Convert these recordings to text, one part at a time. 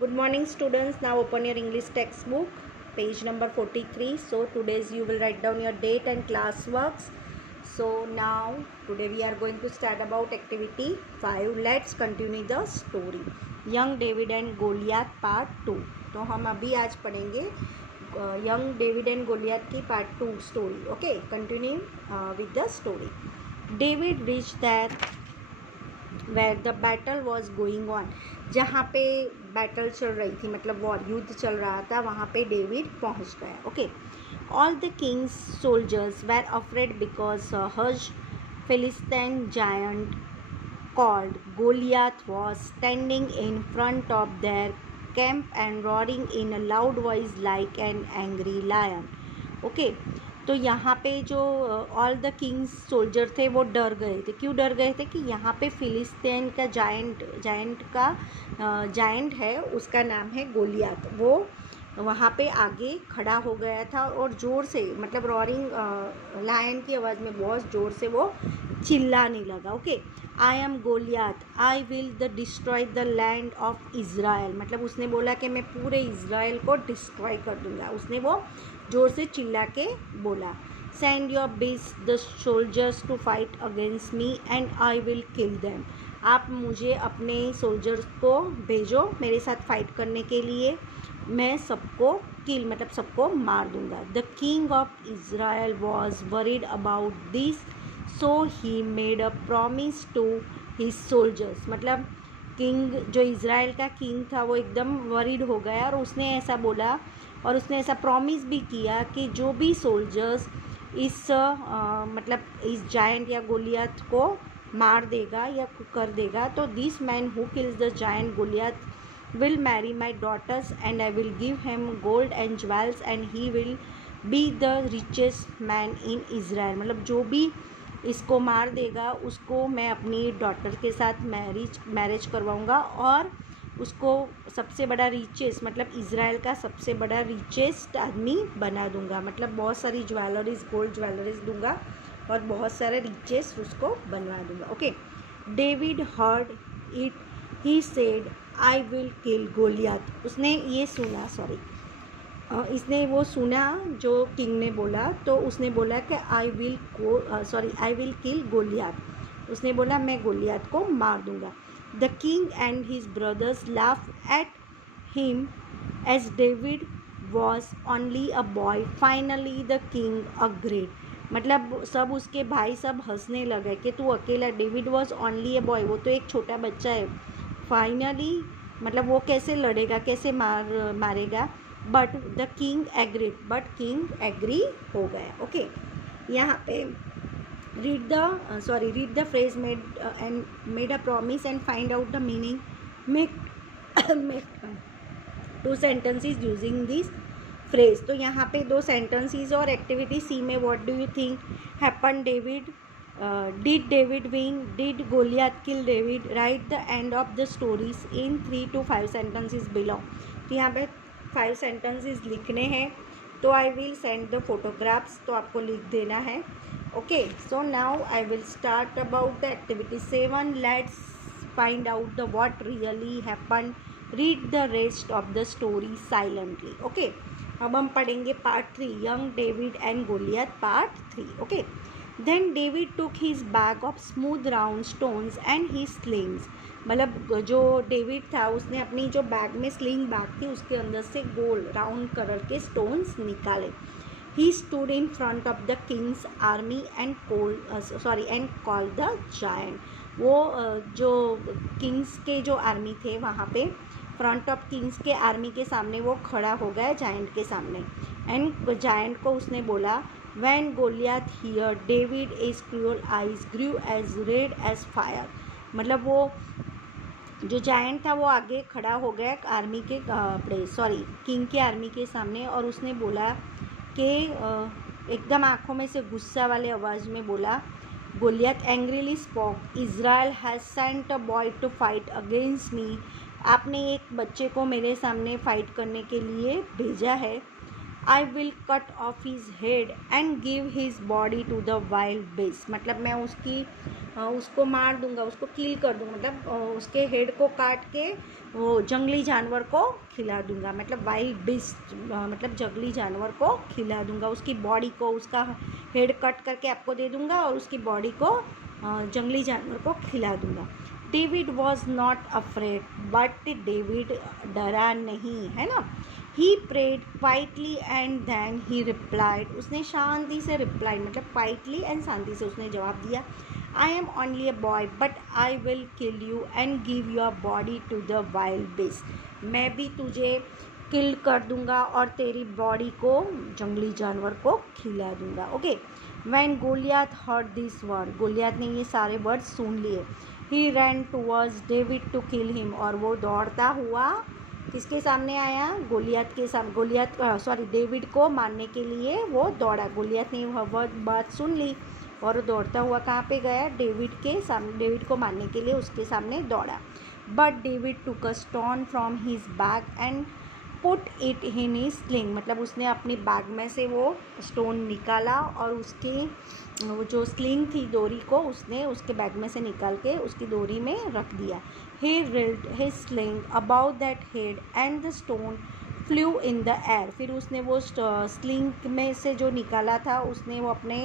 Good morning students. Now open your English textbook, page number 43. So today's you will write down your date and class works. So now today we are going to start about activity 5. Let's continue the story. Young David and Goliath part 2. तो हम अभी आज पढ़ेंगे young David and Goliath की part 2 story. Okay, continue with the story. David reach that where the battle was going on. जहाँ पे battle चल रही थी, मतलब वॉर, युद्ध चल रहा था, वहाँ पे डेविड पहुँच गया. Okay. All the king's soldiers were afraid because his Philistine giant called Goliath was standing in front of their camp and roaring in a loud voice like an angry lion. Okay, तो यहाँ पे जो all the Kings soldier थे वो डर गए थे. क्यों डर गए थे? कि यहाँ पे फिलिस्तीन का जायंट है, उसका नाम है गोलियात. वो वहाँ पे आगे खड़ा हो गया था और ज़ोर से, मतलब रॉरिंग लायन की आवाज़ में बहुत ज़ोर से वो चिल्लाने लगा. Okay. I am Goliath, I will the destroy the land of Israel. मतलब उसने बोला कि मैं पूरे इज़राइल को डिस्ट्रॉय कर दूंगा. उसने वो ज़ोर से चिल्ला के बोला. Send your best the soldiers to fight against me and I will kill them. आप मुझे अपने सोल्जर्स को भेजो मेरे साथ फाइट करने के लिए, मैं सबको किल, मतलब सबको मार दूंगा. The king of Israel was worried about this, so he made a promise to his soldiers. मतलब किंग, जो इज़राइल का किंग था, वो एकदम वरीड हो गया और उसने ऐसा बोला और उसने ऐसा प्रॉमिस भी किया कि जो भी सोल्जर्स मतलब इस जायंट या गोलियत को मार देगा या कर देगा, तो this man who kills the giant Goliath will marry my daughters and I will give him gold and jewels and he will be the richest man in Israel. मतलब जो भी इसको मार देगा उसको मैं अपनी डॉटर के साथ मैरिज करवाऊँगा और उसको सबसे बड़ा रिचेस्ट, मतलब इज़राइल का सबसे बड़ा रिचेस्ट आदमी बना दूंगा. मतलब बहुत सारी ज्वेलरीज, गोल्ड ज्वेलरीज दूंगा और बहुत सारे रिचेस्ट उसको बनवा दूंगा. Okay. David heard it, he said I will किल गोलियत. उसने ये सुना, इसने वो सुना जो किंग ने बोला, तो उसने बोला कि आई विल किल गोलियत. उसने बोला मैं गोलियत को मार दूंगा. The king and his brothers laugh at him as David was only a boy. Finally the king agreed. मतलब सब उसके भाई सब हंसने लगे कि तू अकेला, David was only a boy, वो तो एक छोटा बच्चा है. फाइनली मतलब वो कैसे लड़ेगा, कैसे मारेगा. But the king agreed, but king agree हो गया. ओके. यहाँ पे read the phrase made a promise and find out the meaning. Make 2 sentences using this phrase. तो यहाँ पे 2 sentences और एक्टिविटी सी में what do you think happen David, did David win, did Goliath kill David. Write the end of the stories in 3 to 5 sentences below. तो यहाँ पे 5 sentences लिखने हैं. तो I will send the photographs, तो आपको लिख देना है. Okay, so now I will start about the activity 7. Let's find out the what really happened. Read the rest of the story silently. Okay, अब हम पढ़ेंगे part 3, young David and Goliath part 3. Okay. Then David took his bag of smooth round stones and his slings. मतलब जो David था उसने अपनी जो bag में स्लिंग बैग थी उसके अंदर से गोल राउंड कलर के स्टोन्स निकाले. He stood in front of the king's army and called the giant. वो जो किंग्स के जो आर्मी थे वहाँ पे फ्रंट ऑफ किंग्स के आर्मी के सामने वो खड़ा हो गया जायंट के सामने. एंड जायंट को उसने बोला, When Goliath heard David, his cruel eyes grew as red as fire. मतलब वो जो जायंट था वो आगे खड़ा हो गया आर्मी के किंग के आर्मी के सामने और उसने बोला कि एकदम आँखों में से गुस्सा वाले आवाज़ में बोला. Goliath angrily spoke, Israel has sent a boy to fight against me. आपने एक बच्चे को मेरे सामने फाइट करने के लिए भेजा है. I will cut off his head and give his body to the wild beast, मतलब मैं उसको मार दूंगा, उसको किल कर दूंगा, मतलब उसके हेड को काट के वो जंगली जानवर को खिला दूंगा, मतलब वाइल्ड बीस्ट मतलब जंगली जानवर को खिला दूंगा, उसकी बॉडी को, उसका हेड कट करके आपको दे दूंगा और उसकी बॉडी को जंगली जानवर को खिला दूंगा। David was not afraid, but David डरा नहीं, है ना। He prayed quietly and then he replied, उसने शांति से रिप्लाई मतलब क्वाइटली एंड शांति से उसने जवाब दिया, I am only a boy but I will kill you and give your body to the wild beast, मैं भी तुझे किल कर दूंगा और तेरी बॉडी को जंगली जानवर को खिला दूंगा। Okay, when Goliath heard this word, Goliath ने ये सारे वर्ड सुन लिए, he ran towards David to kill him, और वो दौड़ता हुआ किसके सामने आया, गोलियत के सामने, डेविड को मारने के लिए वो दौड़ा। गोलियत ने वह बात सुन ली और दौड़ता हुआ कहाँ पे गया, डेविड के सामने, डेविड को मारने के लिए उसके सामने दौड़ा। But David took a stone from his bag and put it in his sling, मतलब उसने अपनी बैग में से वो स्टोन निकाला और उसकी वो जो स्लिंग थी डोरी को उसने उसके बैग में से निकाल के उसकी डोरी में रख दिया। He reeled his sling about that head and the stone flew in the air, फिर उसने वो स्लिंग में से जो निकाला था उसने वो अपने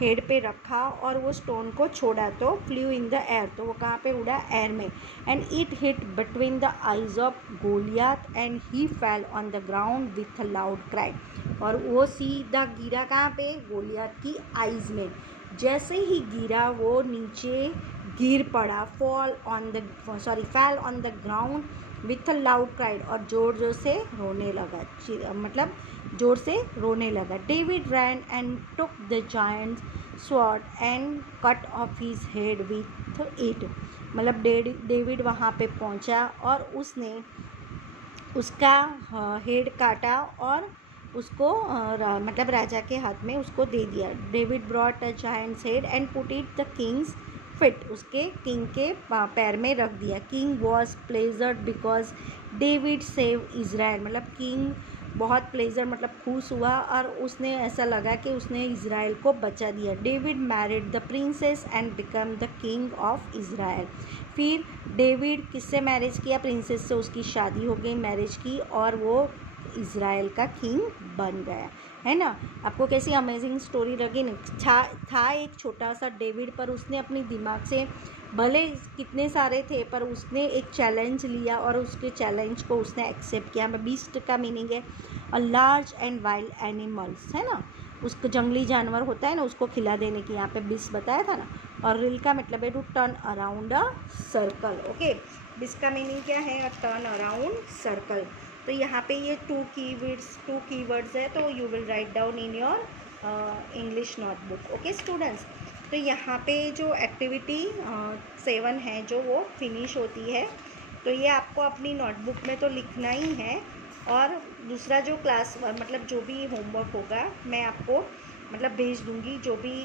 हेड पे रखा और वो स्टोन को छोड़ा तो फ्लू इन द एयर, तो वो कहाँ पे उड़ा, एयर में। And it hit between the eyes of Goliath and he fell on the ground with a loud cry, और वो सीधा गिरा कहाँ पे, गोलियत की आइज में। जैसे ही गिरा वो नीचे गिर पड़ा, fell on the ground with a loud cried, और जोर जोर से रोने लगा, मतलब जोर से रोने लगा। David ran and took the giant sword and cut off his head with it, मतलब डेविड वहाँ पे पहुँचा और उसने उसका हेड काटा और उसको मतलब राजा के हाथ में उसको दे दिया। David brought a giant's head and put it the king's feet, उसके किंग के पैर में रख दिया। King was pleasured because David save Israel, मतलब किंग बहुत प्लेजर मतलब खुश हुआ और उसने ऐसा लगा कि उसने इज़राइल को बचा दिया। David married the princess and become the king of Israel, फिर डेविड किससे मैरिज किया, प्रिंसेस से उसकी शादी हो गई, मैरिज की, और वो इज़राइल का किंग बन गया, है ना। आपको कैसी अमेजिंग स्टोरी लगी ना। था एक छोटा सा डेविड, पर उसने अपनी दिमाग से, भले कितने सारे थे पर उसने एक चैलेंज लिया और उसके चैलेंज को उसने एक्सेप्ट किया। बीस्ट का मीनिंग है a large and wild animals, है ना, उसको जंगली जानवर होता है ना उसको खिला देने की, यहाँ पे बीस्ट बताया था ना। और रिल का मतलब है to turn around a circle. Okay, beast का मीनिंग क्या है, अ टर्न अराउंड सर्कल। तो यहाँ पे ये टू कीवर्ड्स है, तो you will write down in your English notebook. Okay students, तो यहाँ पे जो एक्टिविटी 7 है जो वो फिनिश होती है, तो ये आपको अपनी नोटबुक में तो लिखना ही है, और दूसरा जो क्लास मतलब जो भी होमवर्क होगा मैं आपको मतलब भेज दूँगी, जो भी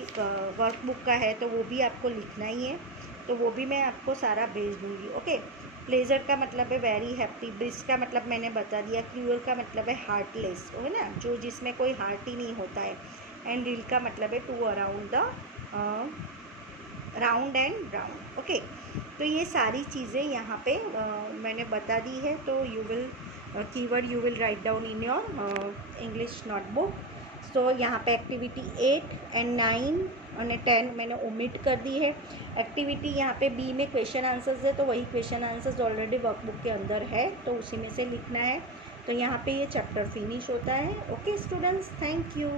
वर्कबुक का है तो वो भी आपको लिखना ही है, तो वो भी मैं आपको सारा भेज दूँगी। ओके, प्लेजर का मतलब है वेरी हैप्पी, ब्लिस का मतलब मैंने बता दिया, क्रूअल का मतलब है हार्टलेस, है ना, जो जिसमें कोई हार्ट ही नहीं होता है, एंड रिल का मतलब है to around the round and round. Okay, तो ये सारी चीज़ें यहाँ पे मैंने बता दी है, तो you will keyword you will write down in your English notebook. So यहाँ पे एक्टिविटी 8 एंड 9 और 10 मैंने ओमिट कर दी है। एक्टिविटी यहाँ पे बी में क्वेश्चन आंसर्स है, तो वही क्वेश्चन आंसर्स ऑलरेडी वर्कबुक के अंदर है, तो उसी में से लिखना है। तो यहाँ पे ये चैप्टर फिनिश होता है। Okay students, thank you.